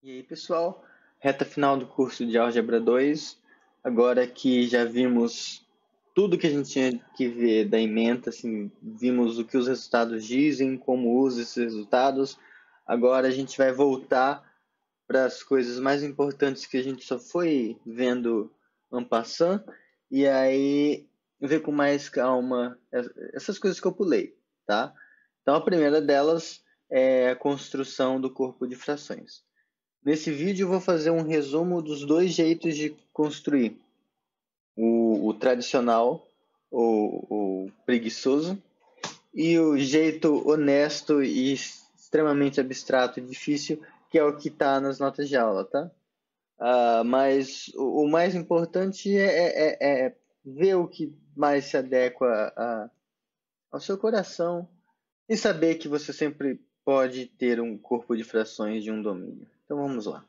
E aí, pessoal, reta final do curso de Álgebra 2. Agora que já vimos tudo que a gente tinha que ver da ementa, assim, vimos o que os resultados dizem, como usa esses resultados. Agora a gente vai voltar para as coisas mais importantes que a gente só foi vendo en passant, e aí ver com mais calma essas coisas que eu pulei, tá? Então a primeira delas é a construção do corpo de frações. Nesse vídeo eu vou fazer um resumo dos dois jeitos de construir. O tradicional, o preguiçoso, e o jeito honesto e extremamente abstrato e difícil, que é o que está nas notas de aula, tá? Mas o mais importante é ver o que mais se adequa ao seu coração e saber que você sempre pode ter um corpo de frações de um domínio. Então vamos lá.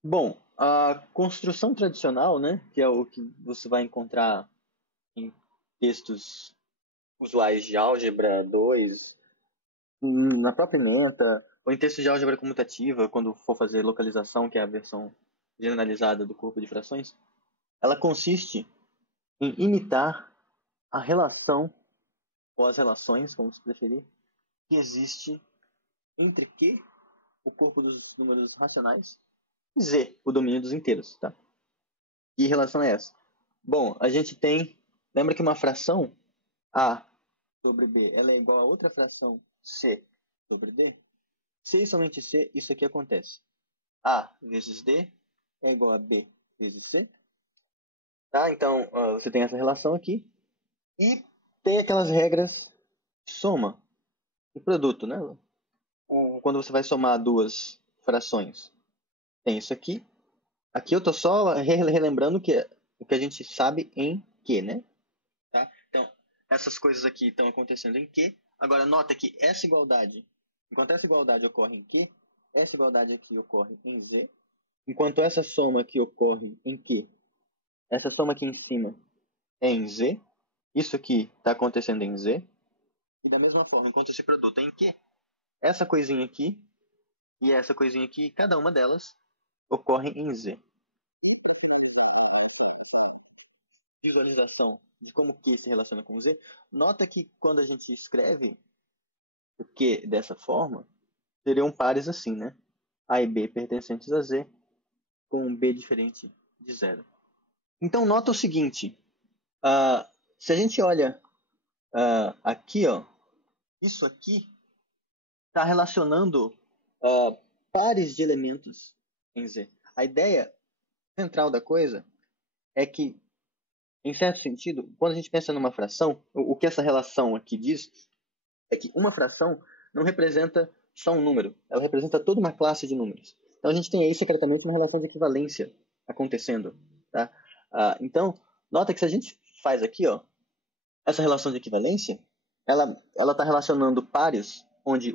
Bom, a construção tradicional, né, que é o que você vai encontrar em textos usuais de álgebra 2, na própria ementa, ou em textos de álgebra comutativa, quando for fazer localização, que é a versão generalizada do corpo de frações, ela consiste em imitar a relação, ou as relações, como se preferir, que existe entre Q, o corpo dos números racionais, e Z, o domínio dos inteiros, tá? Que relação é essa? Bom, a gente tem. Lembra que uma fração A sobre B ela é igual a outra fração C sobre D? C e somente C, isso aqui acontece. A vezes D é igual a B vezes C. Tá? Então, você tem essa relação aqui. E tem aquelas regras de soma e produto, né? Quando você vai somar duas frações. Tem isso aqui. Aqui eu estou só relembrando que o que a gente sabe em Q, né? Tá? Então, essas coisas aqui estão acontecendo em Q. Agora, nota que essa igualdade, enquanto essa igualdade ocorre em Q, essa igualdade aqui ocorre em Z. Enquanto essa soma aqui ocorre em Q, essa soma aqui em cima é em Z. Isso aqui está acontecendo em Z. E da mesma forma, enquanto esse produto é em Q, essa coisinha aqui e essa coisinha aqui, cada uma delas ocorre em Z. Visualização de como Q se relaciona com Z, nota que quando a gente escreve o Q dessa forma, seriam pares assim, né? A e B pertencentes a Z, com um B diferente de zero. Então, nota o seguinte: se a gente olha aqui, ó, isso aqui está relacionando pares de elementos em Z. A ideia central da coisa é que, em certo sentido, quando a gente pensa numa fração, o que essa relação aqui diz é que uma fração não representa só um número, ela representa toda uma classe de números. Então a gente tem aí secretamente uma relação de equivalência acontecendo. Tá? Então, nota que se a gente faz aqui, ó, essa relação de equivalência, ela está relacionando pares onde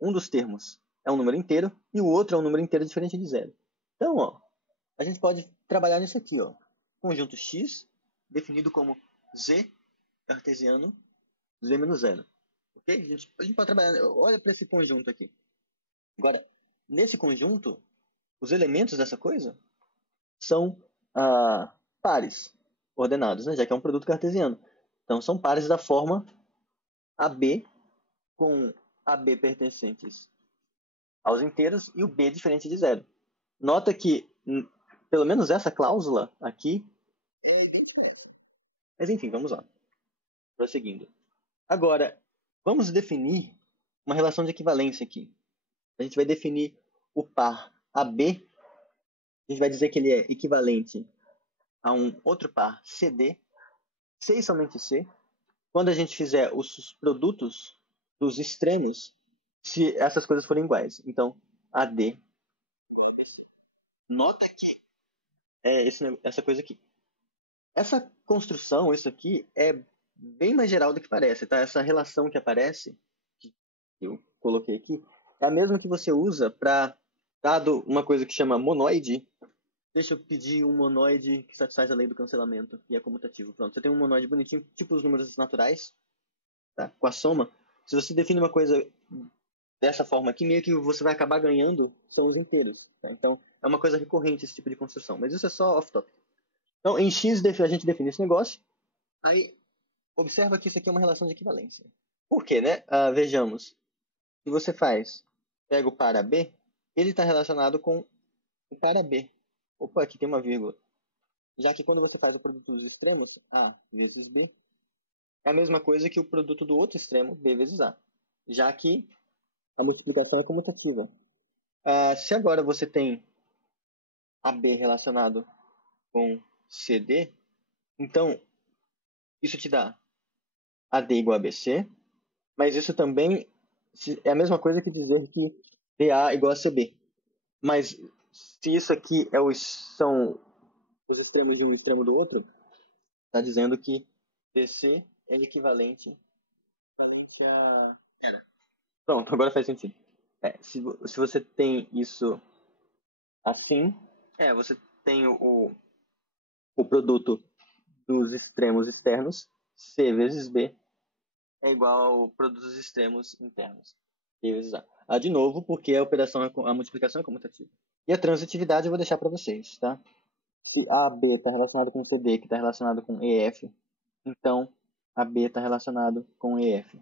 um dos termos é um número inteiro e o outro é um número inteiro diferente de zero. Então, ó, a gente pode trabalhar nisso aqui, ó. Conjunto X, definido como Z cartesiano, Z menos zero. Ok? A gente pode trabalhar. Olha para esse conjunto aqui. Agora, nesse conjunto, os elementos dessa coisa são pares ordenados, né? Já que é um produto cartesiano. Então, são pares da forma AB com AB pertencentes aos inteiros e o B diferente de zero. Nota que, pelo menos essa cláusula aqui é idêntica a essa. Mas enfim, vamos lá. Prosseguindo. Agora, vamos definir uma relação de equivalência aqui. A gente vai definir o par AB, a gente vai dizer que ele é equivalente a um outro par CD, C e somente C, quando a gente fizer os produtos dos extremos, se essas coisas forem iguais. Então, AD. Nota que essa coisa aqui. Essa construção, isso aqui, é bem mais geral do que parece, tá? Essa relação que aparece, que eu coloquei aqui, é a mesma que você usa para, dado uma coisa que chama monoide, Deixa eu pedir um monoide que satisfaz a lei do cancelamento e é comutativo. Pronto, você tem um monoide bonitinho, tipo os números naturais, tá? Com a soma. Se você define uma coisa dessa forma aqui, meio que você vai acabar ganhando são os inteiros, tá? Então, é uma coisa recorrente esse tipo de construção, mas isso é só off-topic. Então, em X a gente define esse negócio, aí observa que isso aqui é uma relação de equivalência. Por quê, né? Vejamos. Se você pega o para B, ele está relacionado com o para B. Opa, aqui tem uma vírgula. Já que quando você faz o produto dos extremos, A vezes B, é a mesma coisa que o produto do outro extremo, B vezes A. Já que a multiplicação é comutativa. Se agora você tem AB relacionado com CD, então isso te dá AD igual a BC, mas isso também é a mesma coisa que dizer que DA igual a CB. Mas se isso aqui são os extremos de um extremo do outro, está dizendo que DC é equivalente a... Pronto, agora faz sentido. Se você tem isso assim, você tem o produto dos extremos externos, C vezes B, é igual ao produto dos extremos internos, B vezes A. De novo, porque a multiplicação é comutativa. E a transitividade eu vou deixar para vocês, tá? Se AB está relacionado com CD, que está relacionado com EF, então AB está relacionado com EF.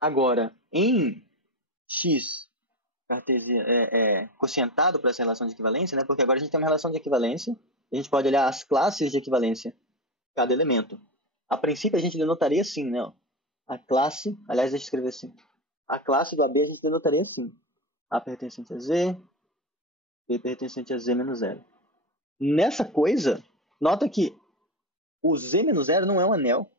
Agora, em X quocientado para essa relação de equivalência, né? Porque agora a gente tem uma relação de equivalência, a gente pode olhar as classes de equivalência de cada elemento. A princípio a gente denotaria assim, né? A classe, aliás, deixa eu escrever assim. A classe do AB a gente denotaria assim. A pertencente a Z, B pertencente a Z menos 0. Nessa coisa, nota que o Z menos 0 não é um anel,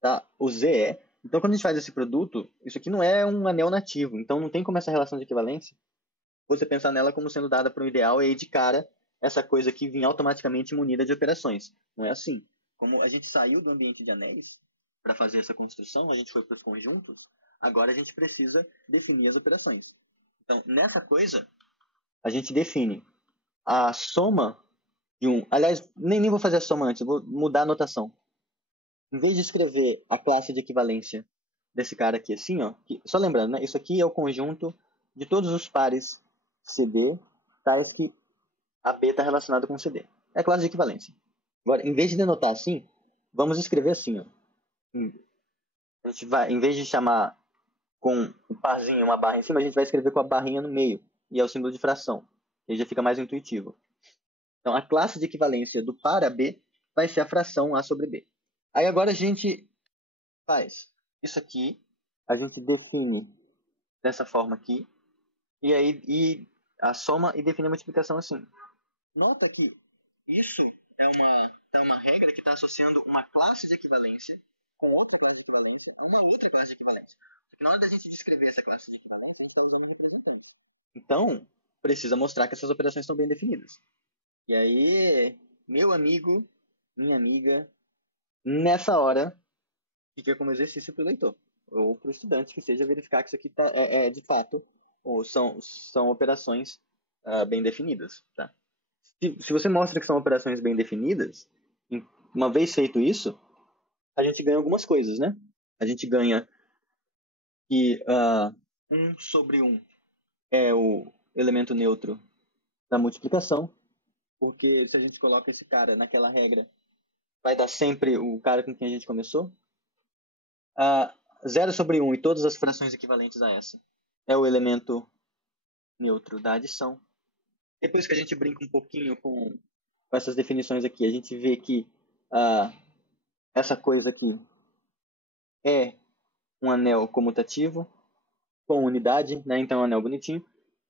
tá? O Z é. Então, quando a gente faz esse produto, isso aqui não é um anel nativo. Então, não tem como essa relação de equivalência você pensar nela como sendo dada para um ideal e aí de cara essa coisa aqui vir automaticamente munida de operações. Não é assim. Como a gente saiu do ambiente de anéis para fazer essa construção, a gente foi para os conjuntos, agora a gente precisa definir as operações. Então, nessa coisa, a gente define a soma de um... Aliás, nem vou fazer a soma antes, eu vou mudar a notação. Em vez de escrever a classe de equivalência desse cara aqui assim, ó, só lembrando, né? Isso aqui é o conjunto de todos os pares CD, tais que a B está relacionado com CD. É a classe de equivalência. Agora, em vez de denotar assim, vamos escrever assim, ó. A gente vai, em vez de chamar com o parzinho uma barra em cima, a gente vai escrever com a barrinha no meio, e é o símbolo de fração. E já fica mais intuitivo. Então, a classe de equivalência do para B vai ser a fração A sobre B. Aí agora a gente faz isso aqui, a gente define dessa forma aqui, e a soma e define a multiplicação assim. Nota que isso é uma regra que está associando uma classe de equivalência com outra classe de equivalência a uma outra classe de equivalência. Porque na hora da gente descrever essa classe de equivalência, a gente está usando um representante. Então, precisa mostrar que essas operações estão bem definidas. E aí, meu amigo, minha amiga, nessa hora, fica como exercício para o leitor, ou para o estudante, que seja verificar que isso aqui de fato ou são operações bem definidas. Tá? Se você mostra que são operações bem definidas, uma vez feito isso, a gente ganha algumas coisas, né? A gente ganha que 1 sobre 1 é o elemento neutro da multiplicação, porque se a gente coloca esse cara naquela regra, vai dar sempre o cara com quem a gente começou. 0 sobre 1 e todas as frações equivalentes a essa é o elemento neutro da adição. Depois que a gente brinca um pouquinho com essas definições aqui, a gente vê que essa coisa aqui é um anel comutativo com unidade, né? Então é um anel bonitinho.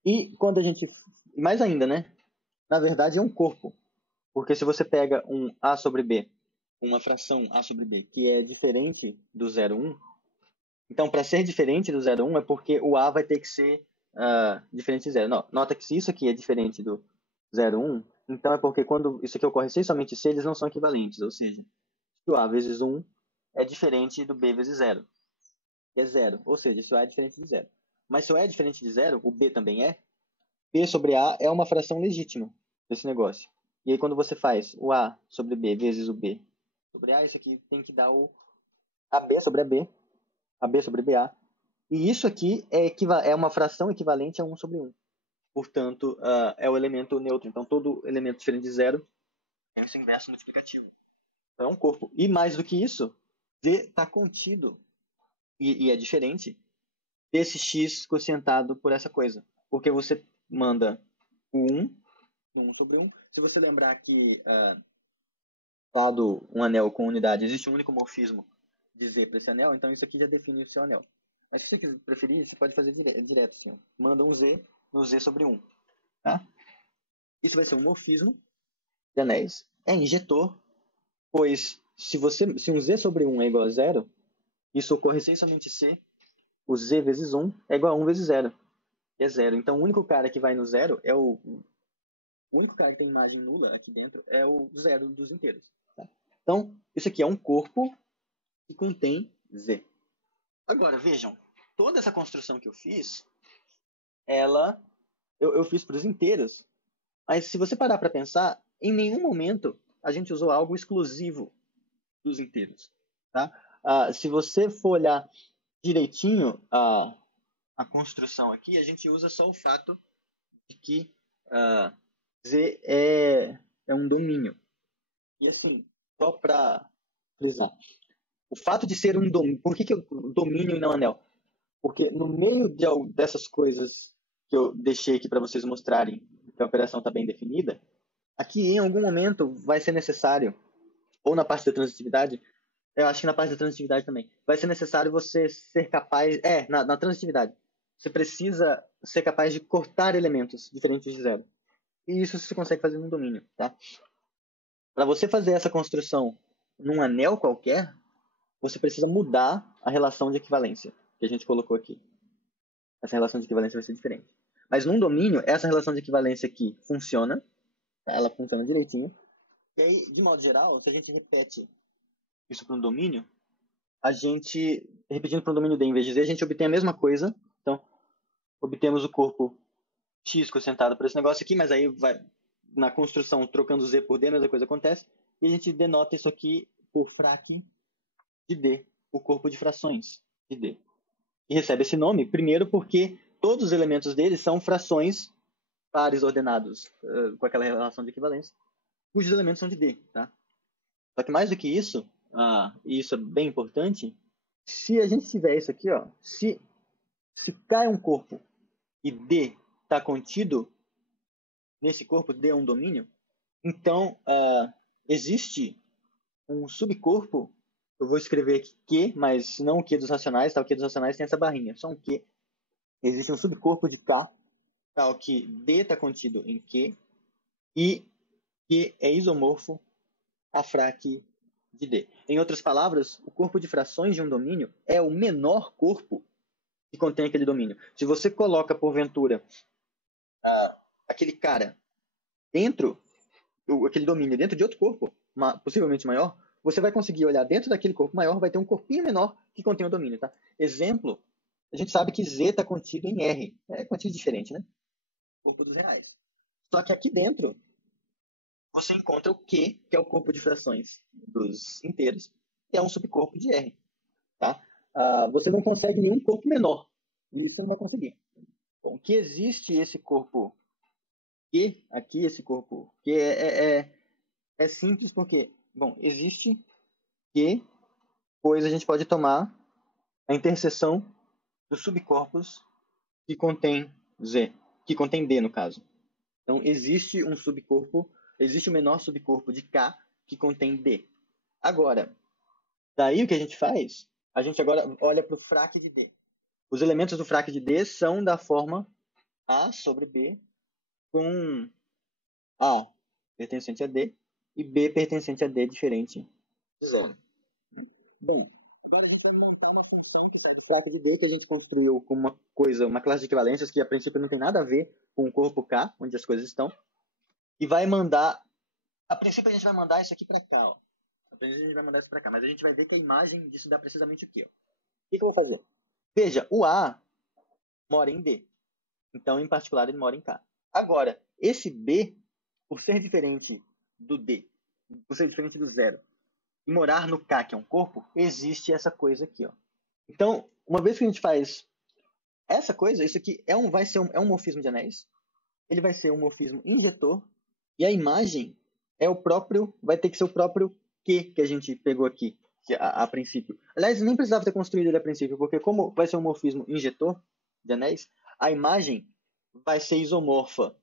E quando a gente... Mais ainda, né? Na verdade é um corpo. Porque se você pega um A sobre B, uma fração A sobre B, que é diferente do 0,1, então para ser diferente do 0,1 é porque o A vai ter que ser diferente de 0. Não, nota que se isso aqui é diferente do 0,1, então é porque quando isso aqui ocorre sem somente C, eles não são equivalentes. Ou seja, se o A vezes 1 é diferente do B vezes 0, que é 0. Ou seja, se o A é diferente de 0. Mas se o A é diferente de 0, o B também é. B sobre A é uma fração legítima desse negócio. E aí, quando você faz o A sobre B vezes o B sobre A, isso aqui tem que dar o AB sobre AB, AB sobre BA. E isso aqui é uma fração equivalente a 1 sobre 1. Portanto, é o elemento neutro. Então, todo elemento diferente de zero tem o seu inverso multiplicativo. Então, é um corpo. E mais do que isso, Z está contido, e é diferente, desse x quocientado por essa coisa. Porque você manda o 1 no 1 sobre 1. Se você lembrar que, dado um anel com unidade, existe um único morfismo de Z para esse anel, então isso aqui já define o seu anel. Mas se você preferir, você pode fazer direto assim. Ó. Manda um Z no Z sobre 1. Tá? Isso vai ser um morfismo de anéis. É injetor, pois se um Z sobre 1 é igual a 0, isso ocorre sem somente ser o Z vezes 1 é igual a 1 vezes 0. Que é 0. Então o único cara que vai no 0 é o único cara que tem imagem nula aqui dentro é o 0 dos inteiros. Tá? Então, isso aqui é um corpo que contém Z. Agora, vejam, toda essa construção que eu fiz, eu fiz para os inteiros. Mas se você parar para pensar, em nenhum momento a gente usou algo exclusivo dos inteiros. Tá? Se você for olhar direitinho a construção aqui, a gente usa só o fato de que Z é um domínio. E assim, só para frisar, o fato de ser um domínio, por que o domínio e não anel? Porque no meio dessas coisas que eu deixei aqui para vocês mostrarem que a operação está bem definida, aqui em algum momento vai ser necessário, ou na parte da transitividade, eu acho que na parte da transitividade também, vai ser necessário você ser capaz, na transitividade, você precisa ser capaz de cortar elementos diferentes de zero. E isso você consegue fazer no domínio, tá? Para você fazer essa construção num anel qualquer, você precisa mudar a relação de equivalência que a gente colocou aqui. Essa relação de equivalência vai ser diferente. Mas num domínio, essa relação de equivalência aqui funciona, tá? Ela funciona direitinho. E aí, de modo geral, se a gente repete isso para um domínio, repetindo para um domínio D em vez de Z, a gente obtém a mesma coisa. Então, obtemos o corpo X cocientado por esse negócio aqui, mas aí vai na construção, trocando Z por D, a mesma coisa acontece. E a gente denota isso aqui por frac de D, o corpo de frações de D. E recebe esse nome, primeiro, porque todos os elementos dele são frações pares ordenados com aquela relação de equivalência, cujos elementos são de D. Tá? Só que mais do que isso, e isso é bem importante, se a gente tiver isso aqui, ó, se K é um corpo e D está contido nesse corpo, D é um domínio, então existe um subcorpo, eu vou escrever aqui Q, mas não o Q dos racionais, tá? O Q dos racionais tem essa barrinha, só um Q. Existe um subcorpo de K, tal que D está contido em Q, e Q é isomorfo a frac de D. Em outras palavras, o corpo de frações de um domínio é o menor corpo que contém aquele domínio. Se você coloca, porventura, aquele cara dentro, aquele domínio dentro de outro corpo, possivelmente maior, você vai conseguir olhar dentro daquele corpo maior, vai ter um corpinho menor que contém o domínio. Tá? Exemplo, a gente sabe que Z está contido em R. É contido diferente, né? Corpo dos reais. Só que aqui dentro, você encontra o Q, que é o corpo de frações dos inteiros, que é um subcorpo de R. Tá? Você não consegue nenhum corpo menor. Isso você não vai conseguir. Bom, que existe esse corpo Q, aqui, esse corpo Q é simples porque, bom, existe Q, pois a gente pode tomar a interseção dos subcorpos que contém Z, que contém D, no caso. Então, existe um subcorpo, existe o menor subcorpo de K que contém D. Agora, daí o que a gente faz? A gente agora olha para o frac de D. Os elementos do frac de D são da forma A sobre B, com A pertencente a D e B pertencente a D diferente de zero. Bom, agora a gente vai montar uma função que serve frac de D que a gente construiu com uma classe de equivalências que a princípio não tem nada a ver com o corpo K, onde as coisas estão, e vai mandar. A princípio a gente vai mandar isso aqui para cá, ó. A princípio a gente vai mandar isso para cá, mas a gente vai ver que a imagem disso dá precisamente o quê? Ó. O que eu vou fazer? Veja, o A mora em D. Então, em particular, ele mora em K. Agora, esse B, por ser diferente do D, por ser diferente do zero, e morar no K, que é um corpo, existe essa coisa aqui, ó. Então, uma vez que a gente faz essa coisa, isso aqui é um morfismo de anéis, ele vai ser um morfismo injetor, e a imagem vai ter que ser o próprio Q que a gente pegou aqui, a princípio. Aliás, nem precisava ter construído ele a princípio, porque como vai ser um morfismo injetor de anéis, a imagem vai ser isomorfa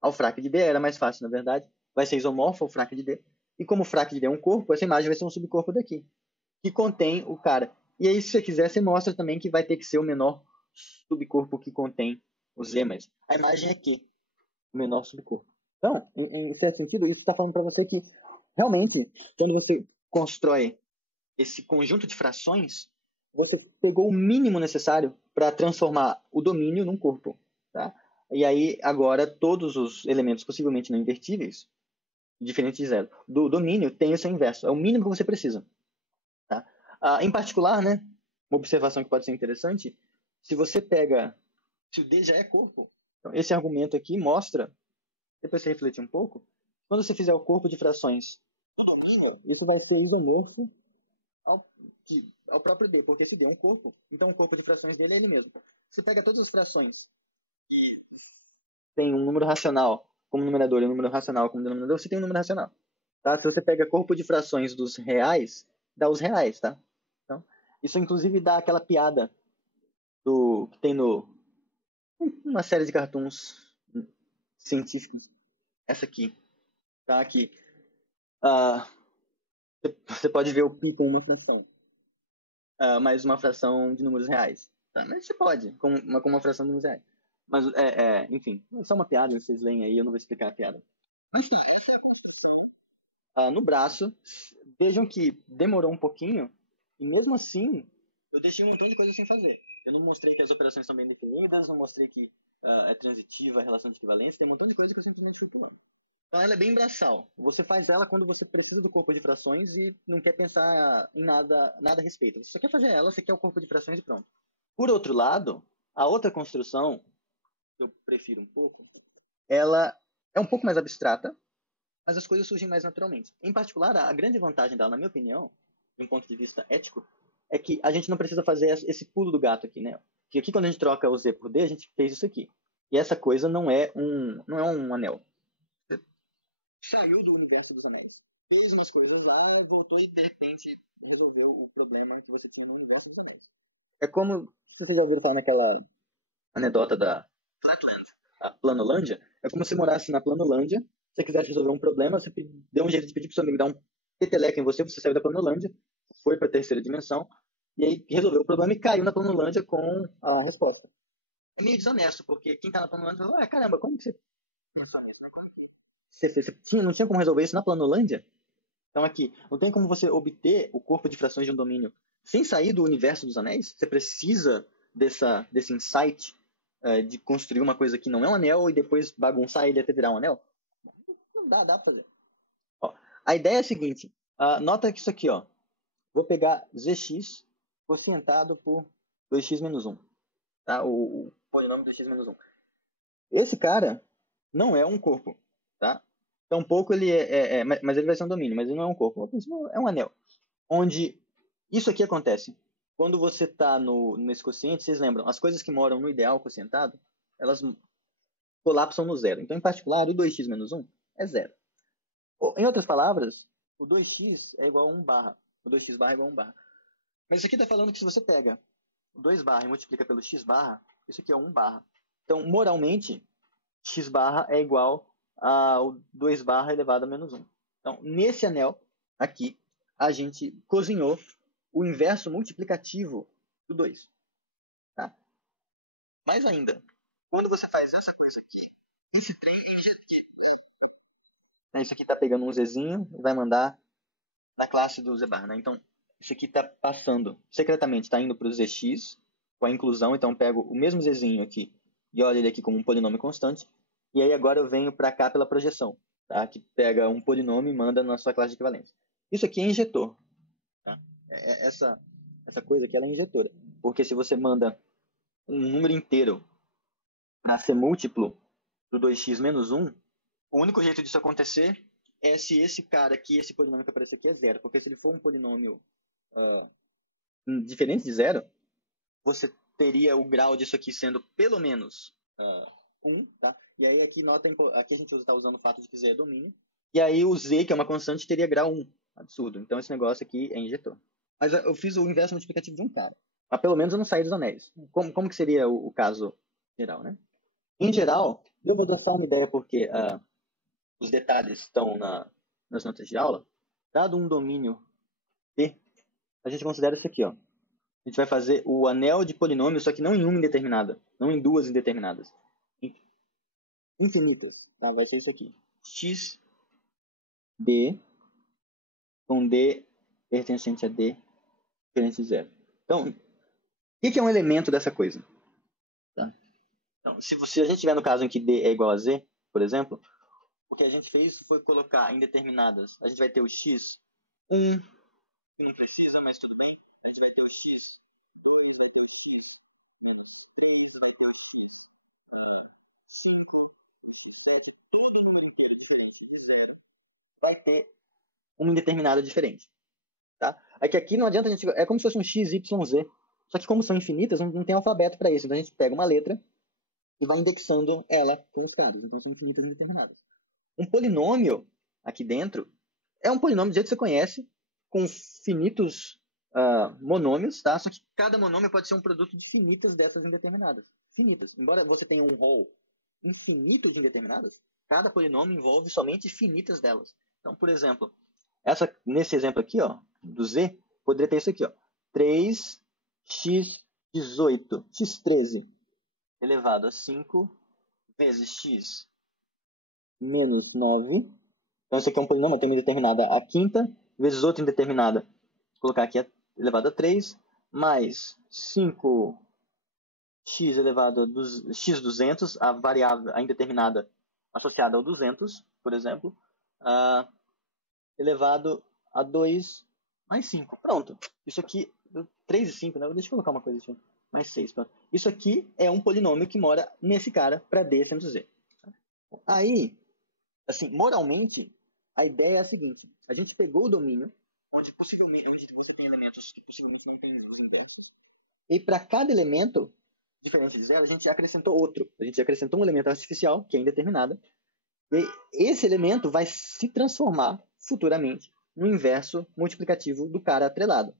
ao frac de D, era mais fácil, na verdade, vai ser isomorfa ao frac de D, e como o frac de D é um corpo, essa imagem vai ser um subcorpo daqui, que contém o cara. E aí, se você quiser, você mostra também que vai ter que ser o menor subcorpo que contém o Z, mas a imagem é Q, o menor subcorpo. Então, em certo sentido, isso está falando para você que, realmente, quando você constrói esse conjunto de frações, você pegou o mínimo necessário para transformar o domínio num corpo. Tá? E aí, agora, todos os elementos possivelmente não invertíveis, diferente de zero, do domínio, tem o seu inverso. É o mínimo que você precisa. Tá? Em particular, né, uma observação que pode ser interessante, se você pega... Se o D já é corpo, então esse argumento aqui mostra, depois você refletir um pouco, quando você fizer o corpo de frações do domínio, isso vai ser isomorfo ao próprio D, porque esse D é um corpo, então o corpo de frações dele é ele mesmo. Você pega todas as frações e tem um número racional como numerador e um número racional como denominador, você tem um número racional. Tá? Se você pega corpo de frações dos reais, dá os reais, tá? Então, isso inclusive dá aquela piada que tem numa série de cartoons científicos. Essa aqui, tá? Aqui. Você pode ver o pi com uma fração. Mais uma fração de números reais. Tá? Mas você pode, com uma fração de números reais. Mas, enfim, é só uma piada, vocês leem aí, eu não vou explicar a piada. Mas tá, essa é a construção. No braço, vejam que demorou um pouquinho, e mesmo assim, eu deixei um montão de coisa sem fazer. Eu não mostrei que as operações são bem definidas, não mostrei que é transitiva a relação de equivalência, tem um montão de coisa que eu simplesmente fui pulando. Então ela é bem braçal. Você faz ela quando você precisa do corpo de frações e não quer pensar em nada a respeito. Você só quer fazer ela, você quer o corpo de frações e pronto. Por outro lado, a outra construção, que eu prefiro um pouco, ela é um pouco mais abstrata, mas as coisas surgem mais naturalmente. Em particular, a grande vantagem dela, na minha opinião, de um ponto de vista ético, é que a gente não precisa fazer esse pulo do gato aqui, né? Que aqui quando a gente troca o Z por D, a gente fez isso aqui. E essa coisa não é um anel. Saiu do universo dos anéis, fez umas coisas lá, voltou e de repente resolveu o problema que você tinha no universo dos anéis. É como, se você já ouviu falar naquela anedota da a Planolândia, é como se morasse na Planolândia, se você quisesse resolver um problema, você deu um jeito de pedir pro seu amigo dar um peteleco em você, você saiu da Planolândia, foi para a terceira dimensão, e aí resolveu o problema e caiu na Planolândia com a resposta. É meio desonesto, porque quem tá na Planolândia fala, caramba, como que você pensou nisso? Você não tinha como resolver isso na Planolândia? Então aqui, não tem como você obter o corpo de frações de um domínio sem sair do universo dos anéis? Você precisa desse insight de construir uma coisa que não é um anel e depois bagunçar ele até virar um anel? Não dá pra fazer. Ó, a ideia é a seguinte, nota que isso aqui, ó, vou pegar Zx quocientado por 2x menos 1. Tá? O polinômio 2x menos 1. Esse cara não é um corpo, tá? Tampouco ele mas ele vai ser um domínio, mas ele não é um corpo. É um anel. Onde isso aqui acontece. Quando você está nesse quociente, vocês lembram, as coisas que moram no ideal quocientado, elas colapsam no zero. Então, em particular, o 2x menos 1 é zero. Em outras palavras, o 2x é igual a 1 barra. O 2x barra é igual a 1 barra. Mas isso aqui está falando que se você pega o 2 barra e multiplica pelo x barra, isso aqui é 1 barra. Então, moralmente, x barra é igual ao 2 barra elevado a menos 1. Então, nesse anel aqui, a gente cozinhou o inverso multiplicativo do 2. Tá? Mais ainda, quando você faz essa coisa aqui, esse trem é injetivo. Isso aqui está pegando um Zzinho e vai mandar na classe do Z barra. Né? Então, isso aqui está passando secretamente, está indo para o Zx com a inclusão. Então, eu pego o mesmo Zzinho aqui e olho ele aqui como um polinômio constante. E aí agora eu venho para cá pela projeção, tá? Que pega um polinômio e manda na sua classe de equivalência. Isso aqui é injetor. Tá? Essa coisa aqui ela é injetora. Porque se você manda um número inteiro para ser múltiplo do 2x menos 1, o único jeito disso acontecer é se esse cara aqui, esse polinômio que aparece aqui é zero. Porque se ele for um polinômio diferente de zero, você teria o grau disso aqui sendo pelo menos 1, tá? E aí aqui, aqui a gente está usando o fato de que z é domínio. E aí o z, que é uma constante, teria grau 1. Absurdo. Então esse negócio aqui é injetor. Mas eu fiz o inverso multiplicativo de um cara. Mas pelo menos eu não saí dos anéis. Como que seria o caso geral, né? Em geral, eu vou dar só uma ideia porque os detalhes estão nas notas de aula. Dado um domínio T, a gente considera isso aqui, ó. A gente vai fazer o anel de polinômio, só que não em uma indeterminada, não em duas indeterminadas. Infinitas, tá? Vai ser isso aqui. X, D, com D pertencente a D, diferente de zero. Então, o que é um elemento dessa coisa? Tá? Então, se a gente tiver no caso em que D é igual a Z, por exemplo, o que a gente fez foi colocar indeterminadas. A gente vai ter o x1, que não precisa, mas tudo bem. A gente vai ter o x2, vai ter o x3, vai ter o x5, o x7, todo número inteiro diferente de zero vai ter uma indeterminada diferente. Tá? Aqui não adianta a gente... É como se fosse um x, y, z. Só que como são infinitas, não tem alfabeto para isso. Então a gente pega uma letra e vai indexando ela com os caras. Então são infinitas indeterminadas. Um polinômio aqui dentro é um polinômio do jeito que você conhece, com finitos monômios, tá? Só que cada monômio pode ser um produto de finitas dessas indeterminadas. Finitas. Embora você tenha um rol infinito de indeterminadas, cada polinômio envolve somente finitas delas. Então, por exemplo, nesse exemplo aqui, ó, do z, poderia ter isso aqui, ó, 3x18, x13 elevado a 5 vezes x menos 9. Então, isso aqui é um polinômio, tem uma indeterminada a quinta, vezes outra indeterminada, vou colocar aqui elevado a 3, mais 5x elevado a x200, a variável, a indeterminada associada ao 200, por exemplo, elevado a 2 mais 5. Pronto. Isso aqui, 3 e 5, né? Deixa eu colocar uma coisa aqui. Mais 6, pronto. Isso aqui é um polinômio que mora nesse cara para D sendo Z. Aí, assim, moralmente, a ideia é a seguinte. A gente pegou o domínio, onde possivelmente você tem elementos que possivelmente não têm os inversos, e para cada elemento diferente de zero, a gente acrescentou outro. A gente acrescentou um elemento artificial, que é indeterminado, e esse elemento vai se transformar futuramente no inverso multiplicativo do cara atrelado.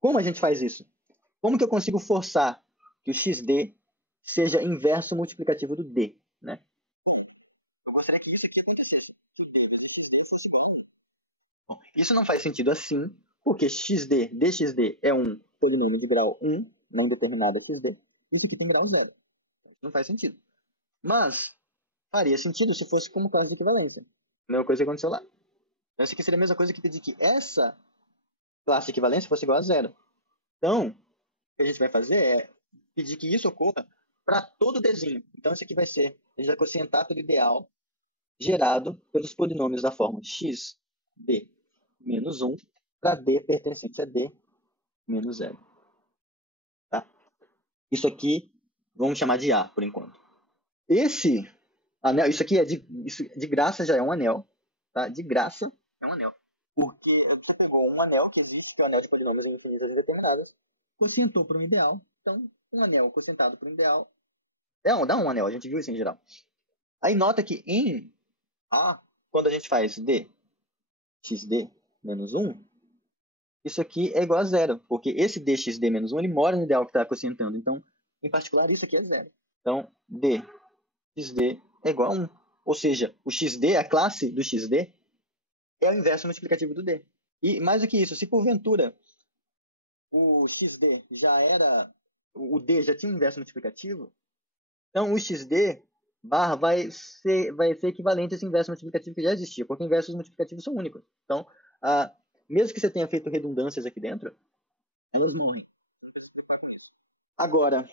Como a gente faz isso? Como que eu consigo forçar que o xd seja inverso multiplicativo do d? Né? Eu gostaria que isso aqui acontecesse. Que o d de xd fosse igual a 1. Bom, isso não faz sentido assim, porque xd dxd é um polinômio de grau 1, não determinado xd. Isso aqui tem grau 0. Isso não faz sentido. Mas faria sentido se fosse como classe de equivalência. A mesma coisa que aconteceu lá. Então, isso aqui seria a mesma coisa que pedir que essa classe de equivalência fosse igual a 0. Então, o que a gente vai fazer é pedir que isso ocorra para todo Dzinho. Então, isso aqui vai ser, a gente vai quocientar pelo ideal gerado pelos polinômios da forma x, d, menos 1, para d pertencente a d, menos 0. Tá? Isso aqui, vamos chamar de A, por enquanto. Esse anel, isso aqui de graça já é um anel. Tá? De graça é um anel. Porque você pegou um anel que existe, que é o anel de polinômios infinitas indeterminadas, quocientou para um ideal. Então, um anel quocientado para um ideal dá um anel, a gente viu isso em geral. Aí nota que em A, quando a gente faz d, xd menos 1, isso aqui é igual a 0, porque esse dxd menos 1 ele mora no ideal que está quocientando. Então, em particular, isso aqui é 0. Então, d xd é igual a 1. Ou seja, o xd, a classe do xd, é o inverso multiplicativo do d. E mais do que isso, se porventura o xd já era... o d já tinha um inverso multiplicativo, então o xd barra vai ser equivalente a esse inverso multiplicativo que já existia, porque inversos multiplicativos são únicos. Então, mesmo que você tenha feito redundâncias aqui dentro, elas não vão. Agora,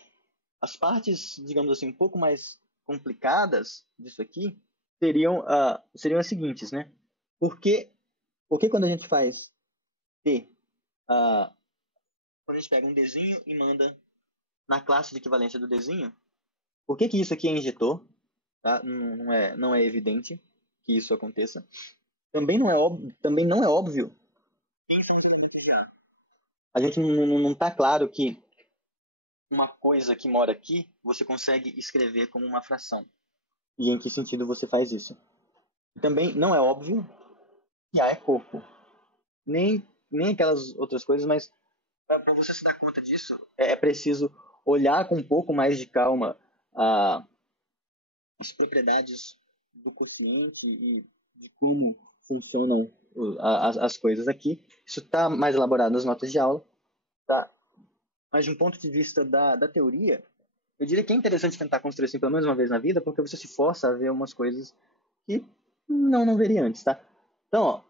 as partes, digamos assim, um pouco mais complicadas disso aqui seriam as seguintes, né? Porque quando a gente faz T, quando a gente pega um Dzinho e manda na classe de equivalência do Dzinho, por que isso aqui é injetor? Tá? Não é evidente que isso aconteça. também não é óbvio quem são os elementos de A. A gente não está claro que uma coisa que mora aqui você consegue escrever como uma fração. E em que sentido você faz isso? Também não é óbvio que A é corpo. Nem aquelas outras coisas, mas para você se dar conta disso, é preciso olhar com um pouco mais de calma as propriedades do confiante e de como funcionam as coisas aqui. Isso está mais elaborado nas notas de aula, tá? Mas de um ponto de vista da teoria, eu diria que é interessante tentar construir assim pelo menos uma vez na vida, porque você se força a ver umas coisas que não veria antes, tá? Então, ó,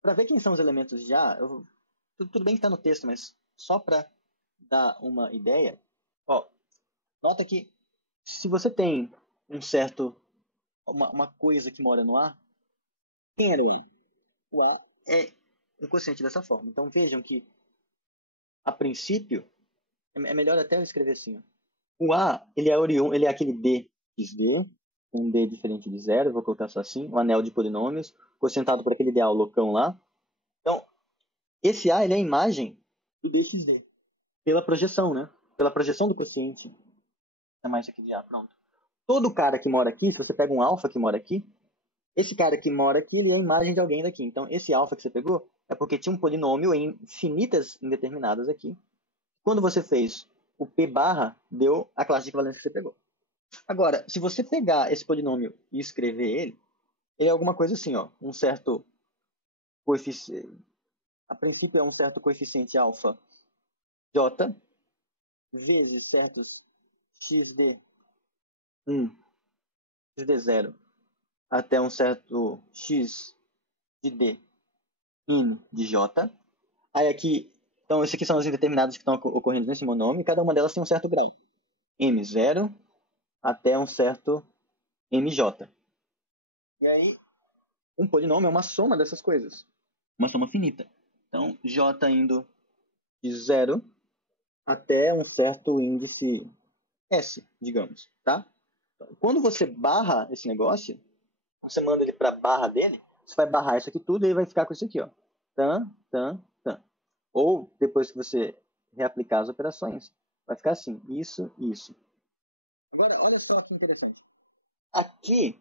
para ver quem são os elementos de A, tudo bem que está no texto, mas só para dar uma ideia, ó, nota que se você tem uma coisa que mora no A, quem era ele? O A é um quociente dessa forma. Então vejam que, a princípio, é melhor até eu escrever assim. Ó. O A, ele é aquele D XD, um D diferente de zero, vou colocar só assim, um anel de polinômios, quocientado por aquele ideal loucão lá. Então, esse A, ele é a imagem do DXD, pela projeção, né? Pela projeção do quociente. É mais aqui de A, pronto. Todo cara que mora aqui, se você pega um alfa que mora aqui, esse cara que mora aqui, ele é a imagem de alguém daqui. Então, esse alfa que você pegou é porque tinha um polinômio em infinitas indeterminadas aqui. Quando você fez o P barra, deu a classe de equivalência que você pegou. Agora, se você pegar esse polinômio e escrever ele é alguma coisa assim, ó, um certo coeficiente, a princípio é um certo coeficiente alfa j vezes certos xd1, xd0 até um certo x de d in de j. Aí aqui, então, esses aqui são as indeterminadas que estão ocorrendo nesse monômio, e cada uma delas tem um certo grau. M0 até um certo MJ. E aí, um polinômio é uma soma dessas coisas. Uma soma finita. Então, J indo de 0 até um certo índice S, digamos, tá? Quando você barra esse negócio, você manda ele para a barra dele, você vai barrar isso aqui tudo e ele vai ficar com isso aqui, ó. Tan, tan, tan. Ou, depois que você reaplicar as operações, vai ficar assim, isso, isso. Agora, olha só que interessante. Aqui,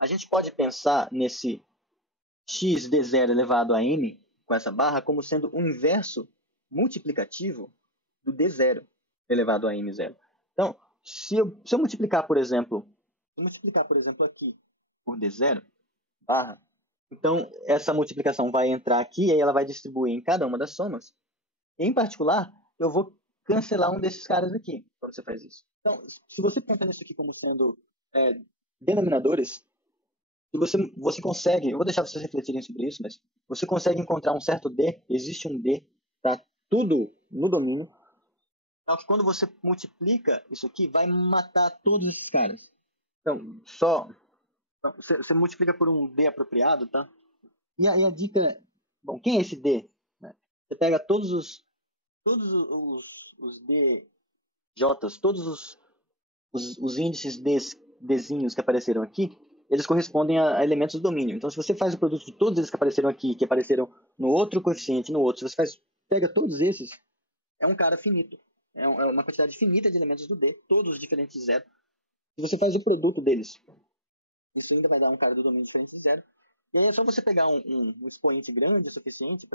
a gente pode pensar nesse x de 0 elevado a m, com essa barra, como sendo o inverso multiplicativo do d0 elevado a m0. Então, se eu multiplicar, por exemplo, aqui por d0, barra, então essa multiplicação vai entrar aqui e aí ela vai distribuir em cada uma das somas. E, em particular, eu vou cancelar um desses caras aqui, quando você faz isso. Então, se você pensa nisso aqui como sendo denominadores, você consegue, eu vou deixar vocês refletirem sobre isso, mas você consegue encontrar um certo D, existe um D, tá tudo no domínio. Então, que quando você multiplica isso aqui, vai matar todos esses caras. Então, você multiplica por um D apropriado, tá? E aí a dica, bom, quem é esse D? Você pega todos os DJs, todos os índices Dzinhos que apareceram aqui, eles correspondem a elementos do domínio. Então, se você faz o produto de todos eles que apareceram aqui, que apareceram no outro coeficiente, no outro, se você pega todos esses, é um cara finito. É uma quantidade finita de elementos do D, todos diferentes de zero. Se você faz o produto deles, isso ainda vai dar um cara do domínio diferente de zero. E aí é só você pegar um expoente grande o suficiente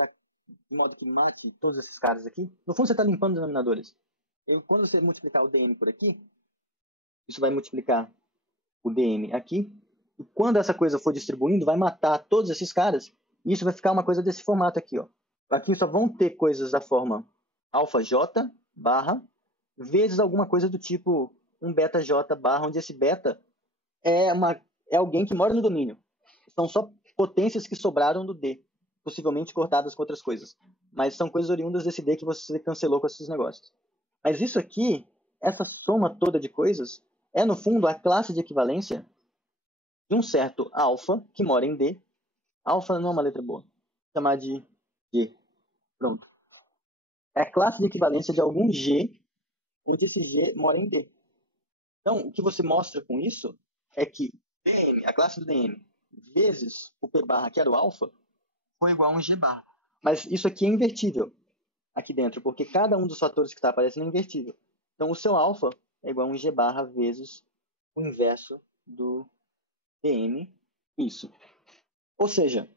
de modo que mate todos esses caras aqui. No fundo, você está limpando denominadores. Quando você multiplicar o dm por aqui, isso vai multiplicar o dm aqui. E quando essa coisa for distribuindo, vai matar todos esses caras. E isso vai ficar uma coisa desse formato aqui, ó. Aqui só vão ter coisas da forma alfa j barra vezes alguma coisa do tipo um beta j barra, onde esse beta é alguém que mora no domínio. São só potências que sobraram do D, possivelmente cortadas com outras coisas. Mas são coisas oriundas desse D que você cancelou com esses negócios. Mas isso aqui, essa soma toda de coisas, é no fundo a classe de equivalência de um certo alfa que mora em D. Alfa não é uma letra boa. Vou chamar de G. Pronto. É a classe de equivalência de algum G, onde esse G mora em D. Então, o que você mostra com isso é que DM, a classe do DM, vezes o P barra, que era o alfa, foi igual a um G barra. Mas isso aqui é invertível aqui dentro, porque cada um dos fatores que está aparecendo é invertível. Então, o seu alfa é igual a um G barra vezes o inverso do dm, isso. Ou seja,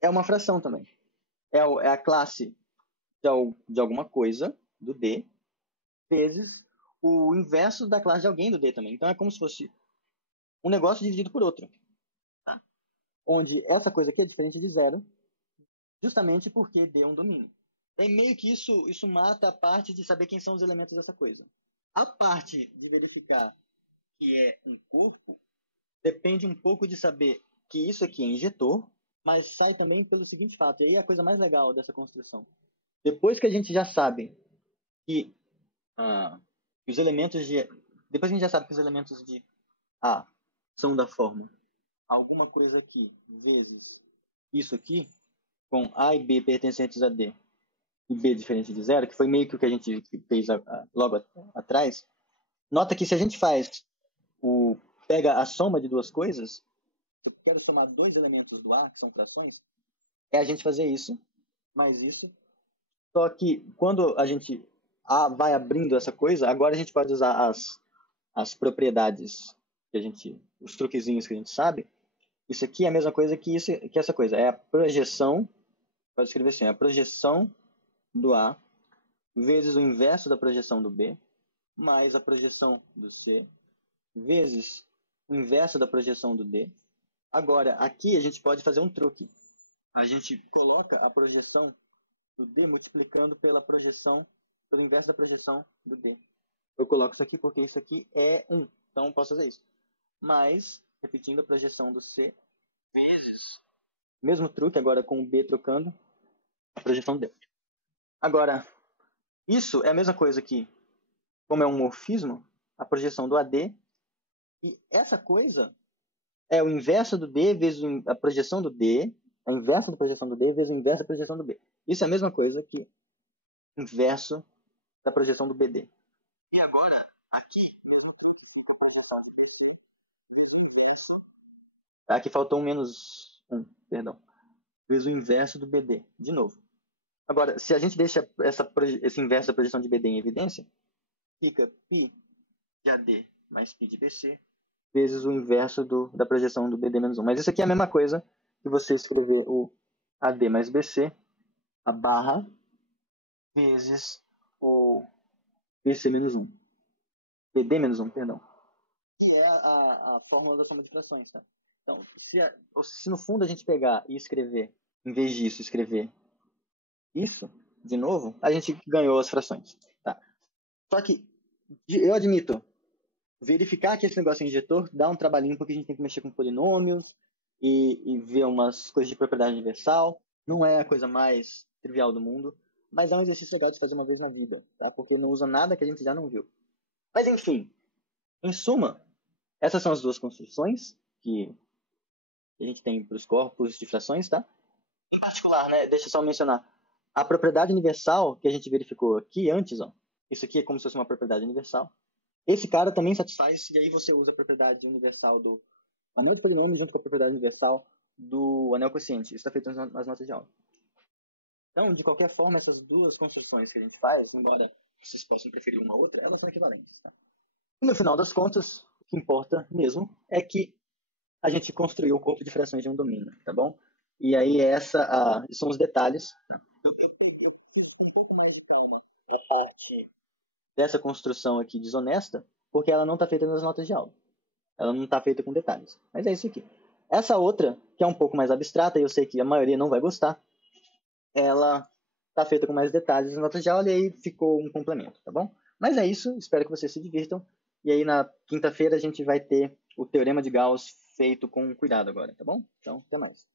é uma fração também. É a classe de alguma coisa, do D, vezes o inverso da classe de alguém do D também. Então, é como se fosse um negócio dividido por outro. Tá? Onde essa coisa aqui é diferente de zero, justamente porque D é um domínio. E meio que isso mata a parte de saber quem são os elementos dessa coisa. A parte de verificar que é um corpo depende um pouco de saber que isso aqui é injetor, mas sai também pelo seguinte fato, e aí é a coisa mais legal dessa construção. Depois que a gente já sabe que os elementos de... Depois que a gente já sabe que os elementos de A são da forma alguma coisa aqui vezes isso aqui, com A e B pertencentes a D e B diferente de zero, que foi meio que o que a gente fez logo atrás, nota que se a gente pega a soma de duas coisas, se eu quero somar dois elementos do A, que são frações, é a gente fazer isso, mais isso. Só que quando a gente vai abrindo essa coisa, agora a gente pode usar as propriedades os truquezinhos que a gente sabe. Isso aqui é a mesma coisa que essa coisa. É a projeção, pode escrever assim, a projeção do A vezes o inverso da projeção do B, mais a projeção do C, vezes o inverso da projeção do D. Agora, aqui a gente pode fazer um truque. A gente coloca a projeção do D multiplicando pelo inverso da projeção do D. Eu coloco isso aqui porque isso aqui é 1. Então, eu posso fazer isso. Mais, repetindo a projeção do C, vezes, mesmo truque, agora com o B trocando, a projeção do D. Agora, isso é a mesma coisa que, como é um morfismo, a projeção do AD, e essa coisa é o inverso do D vezes a projeção do D, a inversa da projeção do D vezes o inverso da projeção do B. Isso é a mesma coisa que inverso da projeção do BD. E agora, aqui faltou um menos 1, perdão. Vezes o inverso do BD, de novo. Agora, se a gente deixa esse inverso da projeção de BD em evidência, fica π de AD mais π de BC vezes o inverso da projeção do BD menos 1. Mas isso aqui é a mesma coisa que você escrever o AD mais BC, a barra, vezes o BC menos 1. BD menos 1, perdão. Que é a fórmula da soma de frações, tá? Então, se no fundo a gente pegar e escrever, em vez disso, escrever isso, de novo, a gente ganhou as frações. Tá? Só que, eu admito, verificar que esse negócio é injetor dá um trabalhinho, porque a gente tem que mexer com polinômios e ver umas coisas de propriedade universal. Não é a coisa mais trivial do mundo, mas é um exercício legal de fazer uma vez na vida, tá? Porque não usa nada que a gente já não viu. Mas, enfim, em suma, essas são as duas construções que a gente tem para os corpos de frações, tá? Em particular, né, deixa eu só mencionar, a propriedade universal que a gente verificou aqui antes, ó, isso aqui é como se fosse uma propriedade universal. Esse cara também satisfaz, e aí você usa a propriedade universal do anel de polinômio junto com a propriedade universal do anel quociente. Isso está feito nas notas de aula. Então, de qualquer forma, essas duas construções que a gente faz, embora vocês possam preferir uma ou outra, elas são equivalentes. Tá? E no final das contas, o que importa mesmo é que a gente construiu o corpo de frações de um domínio, tá bom? E aí são os detalhes. Eu preciso com um pouco mais de calma dessa construção aqui desonesta, porque ela não está feita nas notas de aula. Ela não está feita com detalhes. Mas é isso aqui. Essa outra, que é um pouco mais abstrata, e eu sei que a maioria não vai gostar, ela está feita com mais detalhes nas notas de aula e aí ficou um complemento, tá bom? Mas é isso, espero que vocês se divirtam. E aí na quinta-feira a gente vai ter o Teorema de Gauss feito com cuidado agora, tá bom? Então, até mais.